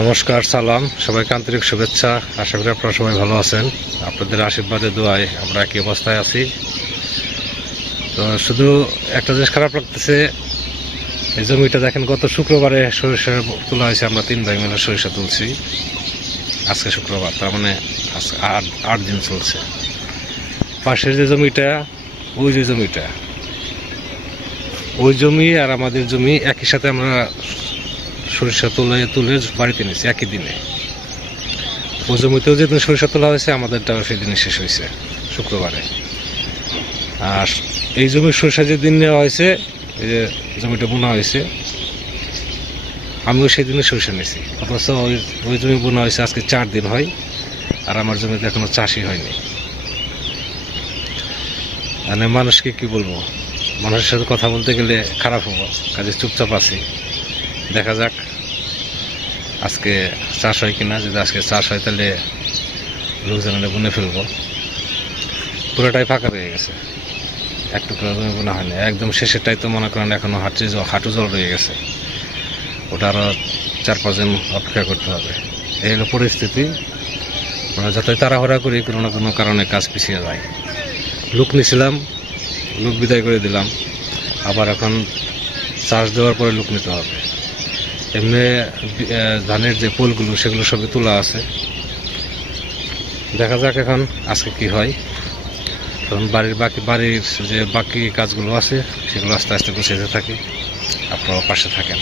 নমস্কার, সালাম, সবাইকে আন্তরিক শুভেচ্ছা। আশা করি আপনারা সবাই ভালো আছেন। আপনাদের আশীর্বাদে দোয়ায় আমরা একই অবস্থায় আছি। তো শুধু একটা জিনিস খারাপ লাগতেছে, এই জমিটা দেখেন, গত শুক্রবারে সরিষা তোলা হয়েছে। আমরা 3 ভাই মিলে সরিষা তুলছি। আজকে শুক্রবার, তার মানে আজকে 8 দিন চলছে। পাশের যে জমিটা, ওই জমি আর আমাদের জমি একই সাথে আমরা সরিষা তুলে বাড়িতে নিয়েছি একই দিনে। ওই জমিতেও যেদিন সরিষা তোলা হয়েছে, আমাদেরটাও সেদিনে শেষ হয়েছে শুক্রবারে। আর এই জমির সরিষা যেদিন নেওয়া হয়েছে, এই যে জমিটা বোনা হয়েছে, আমিও সেদিনে সরিষা নিয়েছি। অথচ ওই জমি বোনা হয়েছে আজকে 4 দিন হয়, আর আমার জমিতে এখনো চাষই হয়নি। মানে মানুষকে কি বলবো, মানুষের সাথে কথা বলতে গেলে খারাপ হবো, কাজে চুপচাপ আছি। দেখা যাক আজকে চাষ হয় কিনা। যদি আজকে চাষ হয় তাহলে লোকজনে বুনে ফেলবো। পুরোটাই ফাঁকা রয়ে গেছে, একটু জমি বোনা হয়নি। একদম শেষেরটাই তো মনে করেন এখনো হাঁটু জল রয়ে গেছে। ওটা আরও 4-5 দিন অপেক্ষা করতে হবে। এই হলো পরিস্থিতি। মানে যতই তাড়াহুড়া করি, কোনো না কোনো কারণে কাজ পিছিয়ে যায়। লোক নিছিলাম, লোক বিদায় করে দিলাম। আবার এখন চাষ দেওয়ার পরে লোক নিতে হবে। এমনি ধানের যে পোলগুলো, সেগুলো সবই তোলা আছে। দেখা যাক এখন আজকে কি হয়। তখন বাড়ির যে বাকি কাজগুলো আছে, সেগুলো আস্তে আস্তে গুছিয়ে থাকি। আপনারা পাশে থাকেন।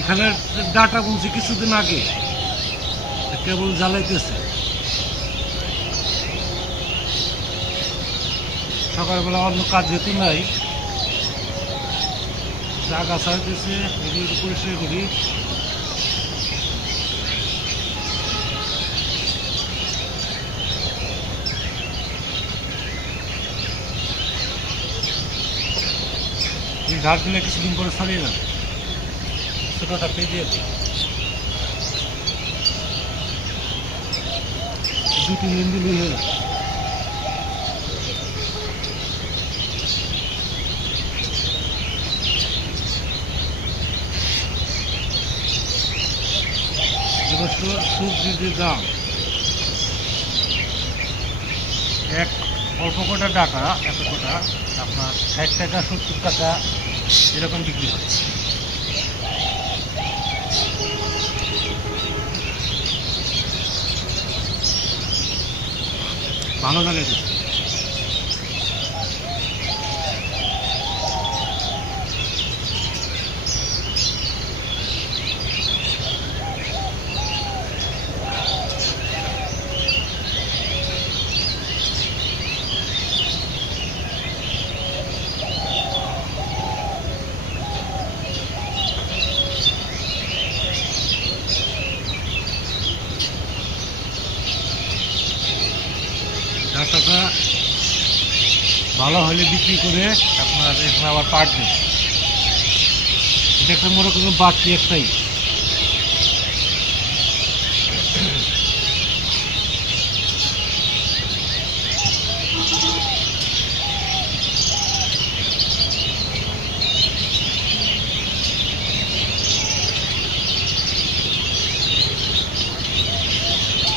এখানে ডাটা বুনছি কিছুদিন আগে, কেবল জ্বালাইতেছে। সকালবেলা অন্য কাজ যেতে নাই, জায়গা ছাড়তেছে, এগুলো পরিষ্কার করি। এই ঘাট দিলে কিছুদিন পরে ছাড়িয়ে যাবে, ছোটটা পেরিয়ে দিই। 2-3 দিন দিলেই হয়ে যাবে। এবছর সবজির যে দাম, এক অল্প কটা ডাটা, এত কটা আপনার 60 টাকা 70 টাকা এরকম বিক্রি হয়। ভালো লাগে। ডাটাটা ভালো হলে বিক্রি করে আপনার এখানে আবার পাট দিন। এটা একটা মনে করুন বাড়তি একটাই।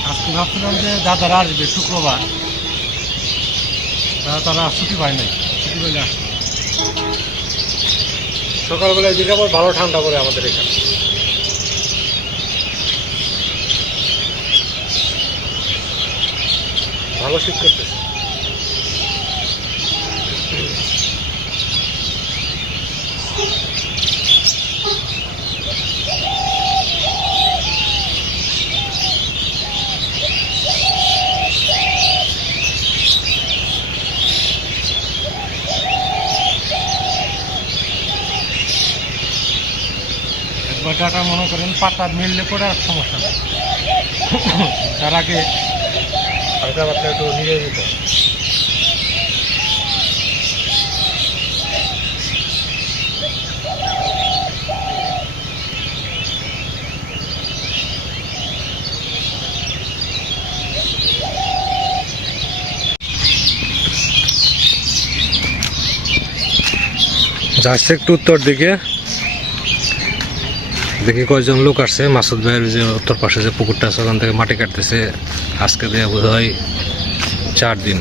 আজকে ভাবছিলাম যে দাদারা আসবে শুক্রবার, তারা ছুটি পায় নাই, ছুটি পেলে আসবে। সকালবেলায় দিকে আবার ভালো ঠান্ডা পড়ে আমাদের এখানে। ভালো শীত করতেছে। একবার ডাটা মনে করেন পাতা মিললে পরে আর সমস্যা নেই। তার আগে হালকা পাতলা একটু নিয়ে যেতে। যাচ্ছে একটু উত্তর দিকে, দেখি কয়জন লোক আসছে। মাসুদ ভাইয়ের যে উত্তর পাশে যে পুকুরটা আছে ওখান থেকে মাটি কাটতেছে। আজকে দেয়া বোধ হয় 4 দিন।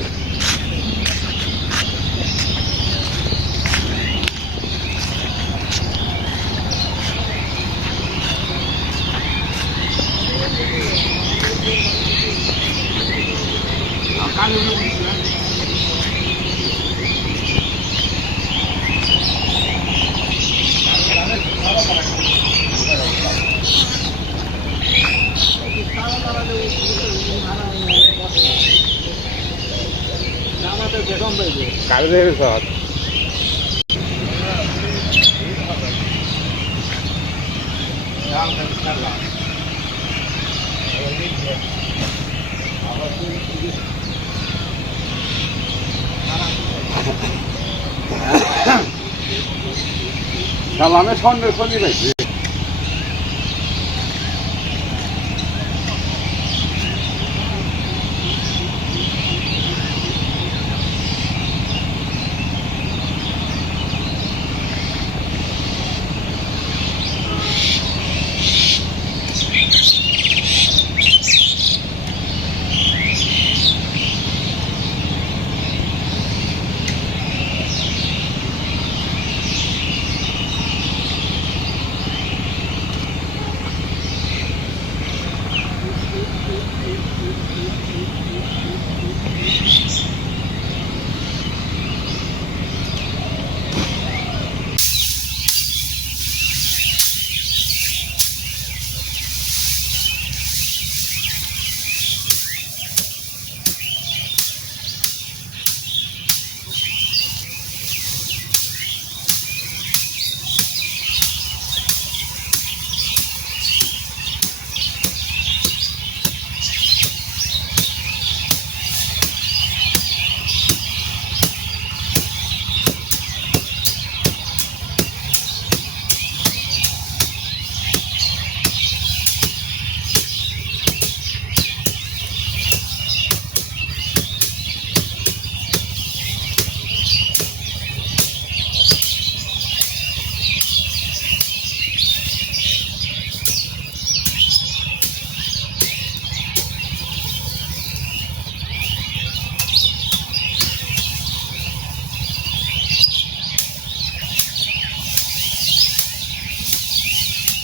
সালামে সন্ধ্যে চলে যাইছে।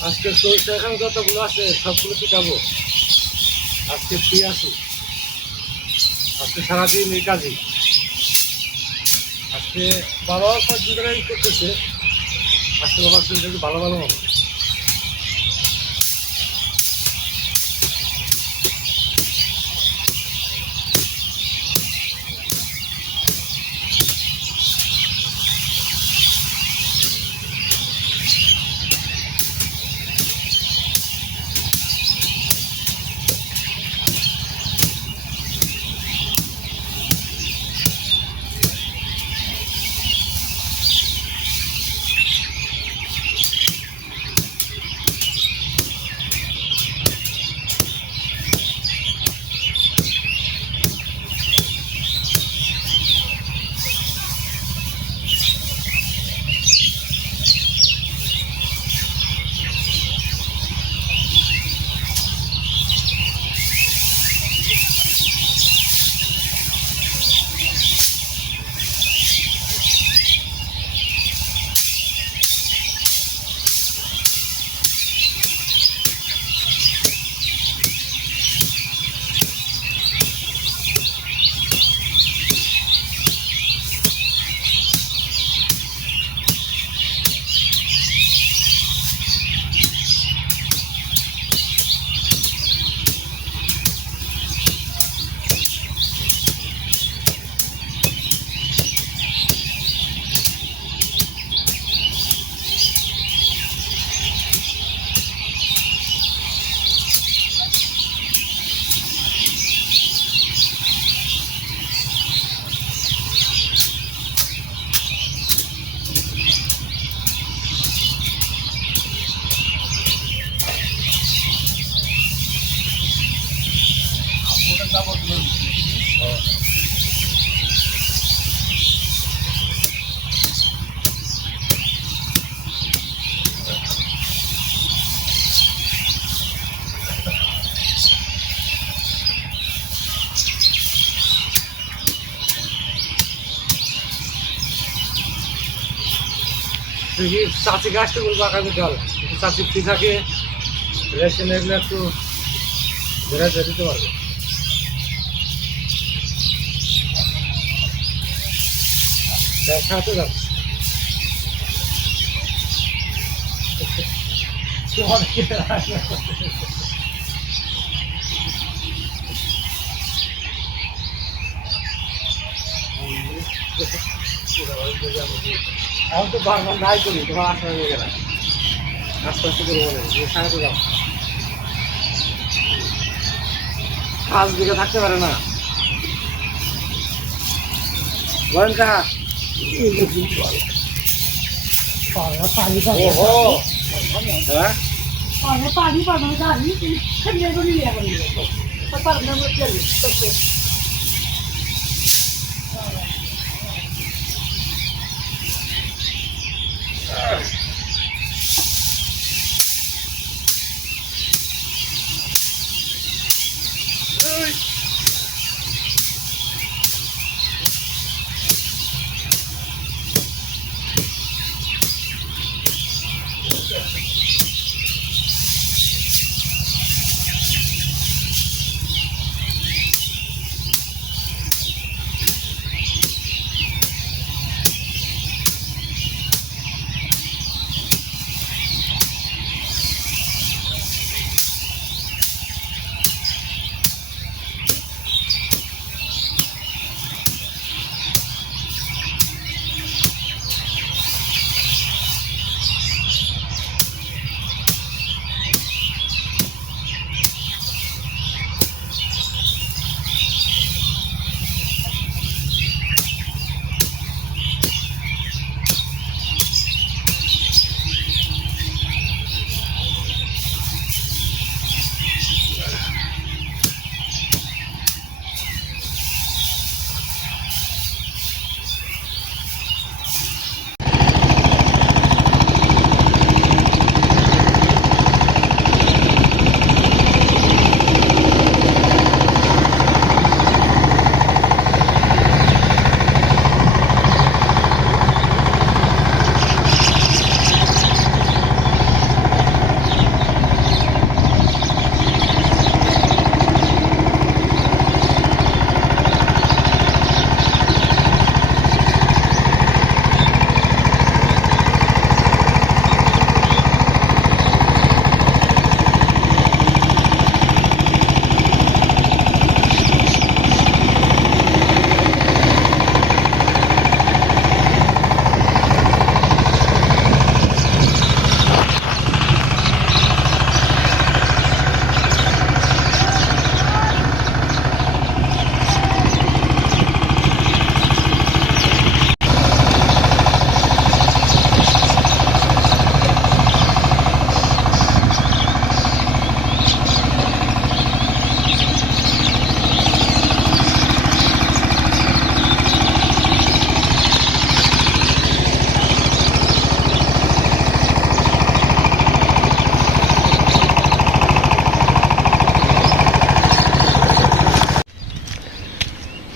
আজকে সরিষা এখন যতগুলো আছে সবগুলো পিটাবো। আজকে ফ্রি আছি, আজকে সারাদিন এই কাজই। আজকে বাবাও কয়েকদিন ধরে করতেছে। আজকে বাবার শরীরটা একটু ভালো ভালো হবে। দেখি চাচিকে আসতে বলবো আগামী কাল চাচি ফ্রি থাকে রেশন এগুলো একটু বেড়ে দিতে পারবে দেখাতে যাবে আমি তো বারবার নাই করি তোমার আসা হয়ে গেল আস্তে আস্তে করে বলে সারাতে যাও কাজ দিকে থাকতে পারে না বলেন কাহা পানি ওহো হ্যাঁ পানি পানি গাড়ি খেলে করে নিয়ে যাবেন পারবে না চলে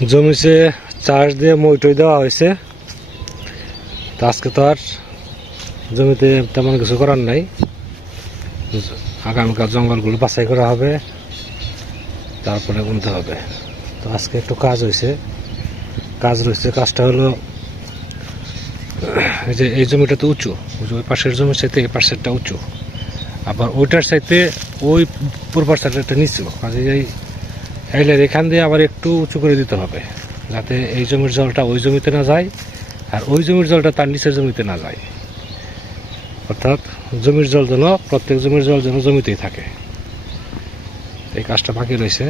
জমিতে চাষ দিয়ে মইটই দেওয়া হয়েছে তো আজকে তো আর জমিতে তেমন কিছু করার নাই আগামীকাল জঙ্গলগুলো বাছাই করা হবে তারপরে বুনতে হবে তো আজকে একটু কাজ হয়েছে কাজ রয়েছে কাজটা হলো এই যে এই জমিটা তো উঁচু ওই পাশের জমির চাইতে এই পাশেরটা উঁচু আবার ওইটার চাইতে ওই পূর্বার সাইডটা নিচু কাজে এইলের এখান দিয়ে আবার একটু উঁচু করে দিতে হবে যাতে এই জমির জলটা ওই জমিতে না যায় আর ওই জমির জলটা তার নিচের জমিতে না যায় অর্থাৎ জমির জল যেন প্রত্যেক জমির জল যেন জমিতেই থাকে এই কাজটা বাকি রয়েছে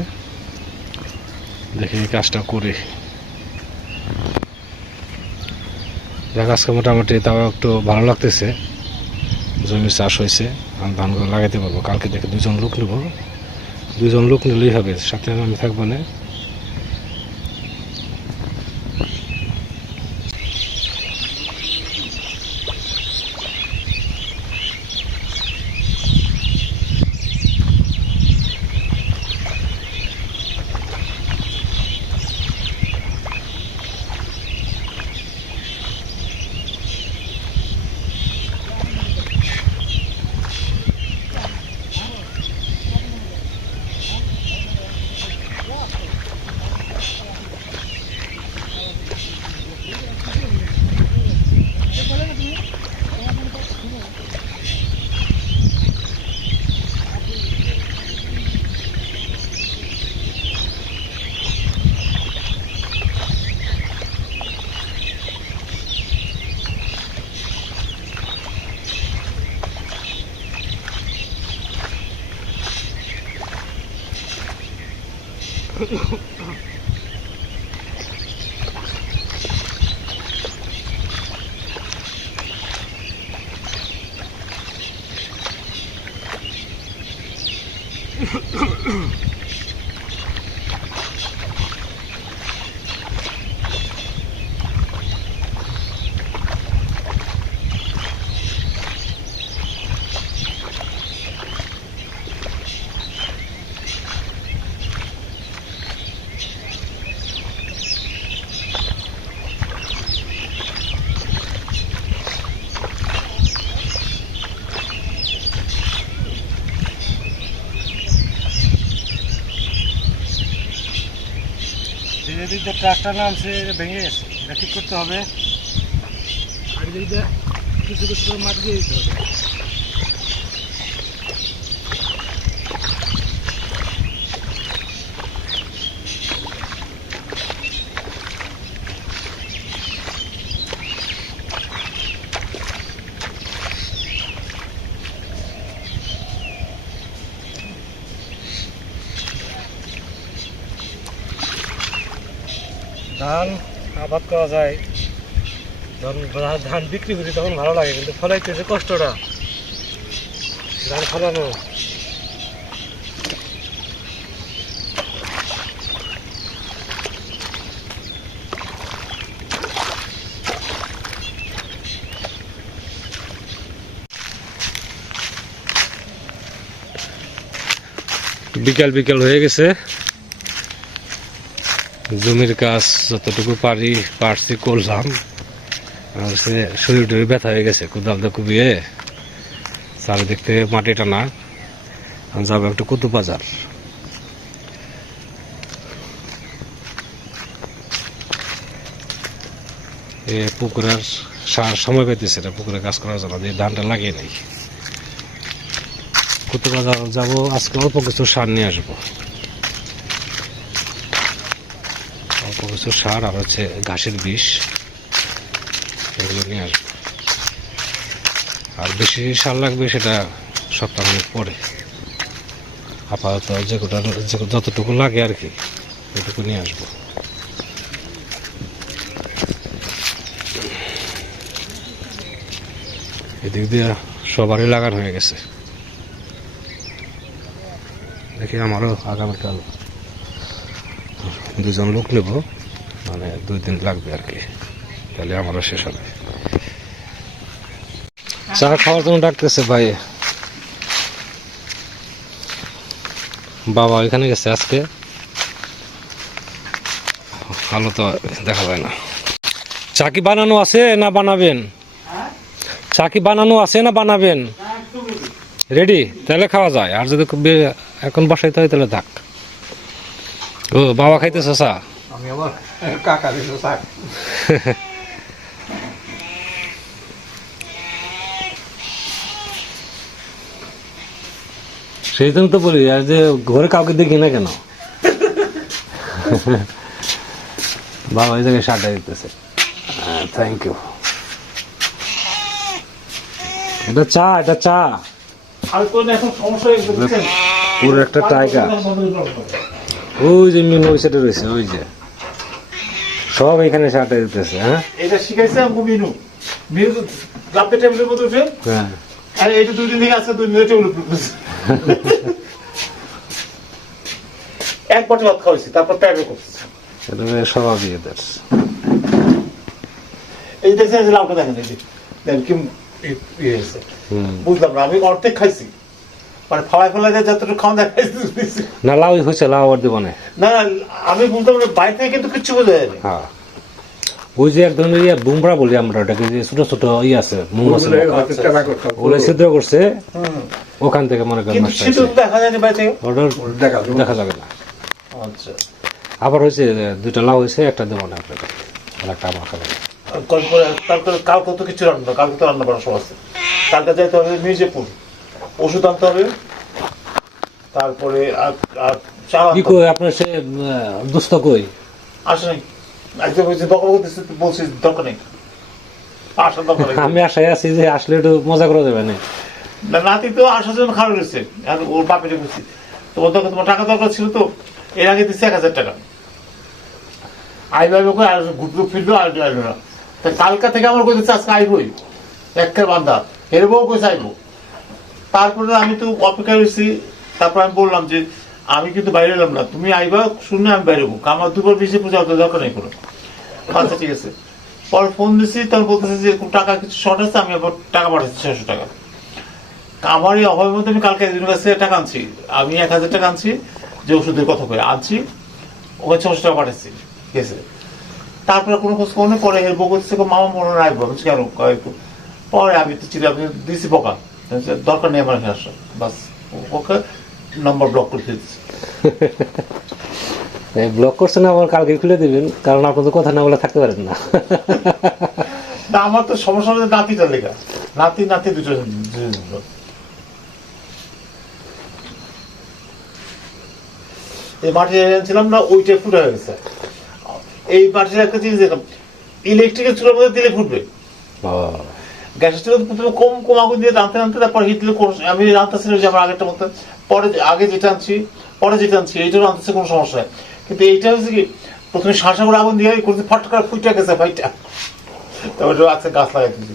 দেখি এই কাজটা করি দেখ আজকে মোটামুটি তাও একটু ভালো লাগতেছে জমি চাষ হয়েছে আমি ধানগুলো লাগাইতে পারবো কালকে দেখে দুজন লোক নেব দুজন লোক নিলেই হবে সাথে আমি থাকবো না যেদিক দিয়ে ট্রাকটা নামছে এটা ভেঙে গেছে, এটা ঠিক করতে হবে। আর এদিক দিয়ে কিছু কিছু করে মাটি দিয়ে দিতে হবে। ধান আবাদ করা যায়, যখন ধান বিক্রি করি তখন ভালো লাগে, কিন্তু ফলাইতে যে কষ্টটা, ধান ফলানো। বিকাল বিকাল হয়ে গেছে, জমির কাজ যতটুকু পারছি করলাম। আর শরীর টরীর ব্যথা হয়ে গেছে, কোদালটা কুবিয়ে চারিদিক থেকে মাটি টানা। যাবো একটু কুতুব বাজার। পুকুরের সার সময় পেতেছে না পুকুরে কাজ করার জন্য, যে ধানটা লাগিয়ে নেই। কুতুব বাজার যাবো আজকে, অল্প কিছু সার নিয়ে আসবো, অল্প কিছু সার আর হচ্ছে ঘাসের বিষ, এগুলো নিয়ে আসবো। আর বেশি সার লাগবে সেটা সপ্তাহখানেক পরে। আপাতত যতটুকু লাগে আর কি, এটুকু নিয়ে আসবো। এদিক দিয়ে সবারই লাগানো হয়ে গেছে। দেখি আমারও আগামীকাল 2 জন লোক নেব, মানে 2 দিন লাগবে আর কি, তাহলে আমারও শেষ হবে। চা খাওয়ার জন্য ডাকতেছে ভাই। বাবা এখানে গেছে আজকে, ভালো তো দেখা যায় না। চা কি বানানো আছে না বানাবেন? চা কি বানানো আছে না বানাবেন? রেডি? তাহলে খাওয়া যায়। আর যদি এখন বসাইতে হয় তাহলে থাক। ও বাবা খাইতেছ চা? আমি আমার কাকা দিল শাক। সেই জন্য তো বলি, আর যে ঘরে কাউকে দেখি না কেন। বাবা এই জায়গায় সাটা দিতেছে। Thank you. এটা চা, এটা চা পুরো একটা টাইগার। ওই যে মিনু ওই সাইডে রয়েছে, ওই যে সব এখানে সাটা দিতেছে। হ্যাঁ এটা শিখাইছে আমাকে মিনু। মিনু তো লাভতে টেবিলের মধ্যে উঠে, হ্যাঁ, আর এটা 2 দিন থেকে আছে 2 দিন টেবিলের উপর উঠেছে। এক বছর ভাত খাওয়াইছি, তারপর প্যারে করছে। এটা স্বভাবই এদের। এই দেখছেন যে লাভটা দেখেন, এই যে দেখেন কি ইয়ে হয়েছে। বুঝলাম না, আমি অর্ধেক খাইছি, মানে ফাওয়াই ফেলা যায় যতটুকু খাওয়া দেখাইছি। না লাউ হয়েছে, লাউ আর দেবো না। না আমি বুঝলাম না, বাইরে থেকে কিন্তু কিচ্ছু বোঝা যায়নি। হ্যাঁ, ওই যে এক ধরনের ইয়ে বুমরা বলি আমরা ওটাকে, যে ছোট ছোট ই আছে মুখ আছে, ওগুলো ছিদ্র করছে, ওখান থেকে মনে করেন কিন্তু নষ্ট সেটা হয়েছে। দেখা যায়নি বাইরে থেকে। ওটা দেখা যাবে না। আচ্ছা, আবার হয়েছে 2টা লাউ হয়েছে, একটা দেবো না আপনাকে, আর একটা আমার খাবে। তারপরে কালকে তো কিছু রান্না, কালকে তো রান্না করার সময় আছে। কালকে যাইতে হবে মির্জাপুর, ওষুধ আনতে হবে, তারপরে চা কি কই আপনার সে দুস্থ কই? আসে নাই। একদম বলছি দখল করতেছি, বলছি দরকার নেই, আসার দরকার নেই। আমি আশায় আছি যে আসলে একটু মজা করা যাবে না। নাতি তো আসার জন্য খারাপ রয়েছে, আর ওর বাপের বলছি তোমার টাকা দরকার ছিল তো, এর আগে দিচ্ছে 1,000 টাকা। আইবাই করে আর গ্রুপ ফিরলো আর আইলো না। তা কালকা থেকে আমার কইতেছে আজকে আইবই একটা বান্দা এর বউ কইছে আইবো। তারপরে আমি তো অপেক্ষা করছি। তারপর আমি বললাম যে আমি কিন্তু বাইরে এলাম না, তুমি আইবা শুনে আমি বাইরে হবো, আমার দুপুর বেশি পূজা হতে দরকার নেই কোনো। আচ্ছা ঠিক আছে। পরে ফোন দিচ্ছি, তখন বলতেছে যে এরকম টাকা কিছু শর্ট আছে, আমি আবার টাকা পাঠাচ্ছি 600 টাকা। আমার এই অভাবের মধ্যে আমি কালকে একজনের কাছে টাকা আনছি, আমি 1,000 টাকা আনছি যে ওষুধের কথা করে আনছি, ওকে 600 টাকা পাঠাচ্ছি, ঠিক আছে। তারপরে কোনো খোঁজ খবর নেই। পরে হেল্প করছে মামা মনে হয় আসবো, আমি কেন পরে আমি তো চিন্তা দিয়েছি বোকা, দরকার নেই আমার এখানে আসা, বাস ওকে নম্বর ব্লক করে দিয়েছি। ব্লক করছেন, আবার কালকে খুলে দিবেন, কারণ আপনার তো কথা না বলে থাকতে পারেন না। না আমার তো সমস্যা হচ্ছে নাতিটার লেখা, নাতি দুটো। এই মাটি ছিলাম না, ওইটাই ফুটে হয়ে গেছে। এই মাটির একটা জিনিস দেখলাম, ইলেকট্রিকের চুলার মধ্যে দিলে ফুটবে, গ্যাসের চুলা প্রথমে কম আগুন দিয়ে রাঁধতে তারপর হিট দিলে আমি রাঁধতেছিলাম যে আমার আগেরটা মতো, পরে আগে যেটা আনছি এইটাও রাঁধতেছে কোনো সমস্যা নেই। কিন্তু এইটা হচ্ছে কি প্রথমে শাঁসা করে আগুন দিয়ে করতে ফট করে ফুটে গেছে ভাইটা, তারপরে আছে গাছ লাগাই দিয়েছি।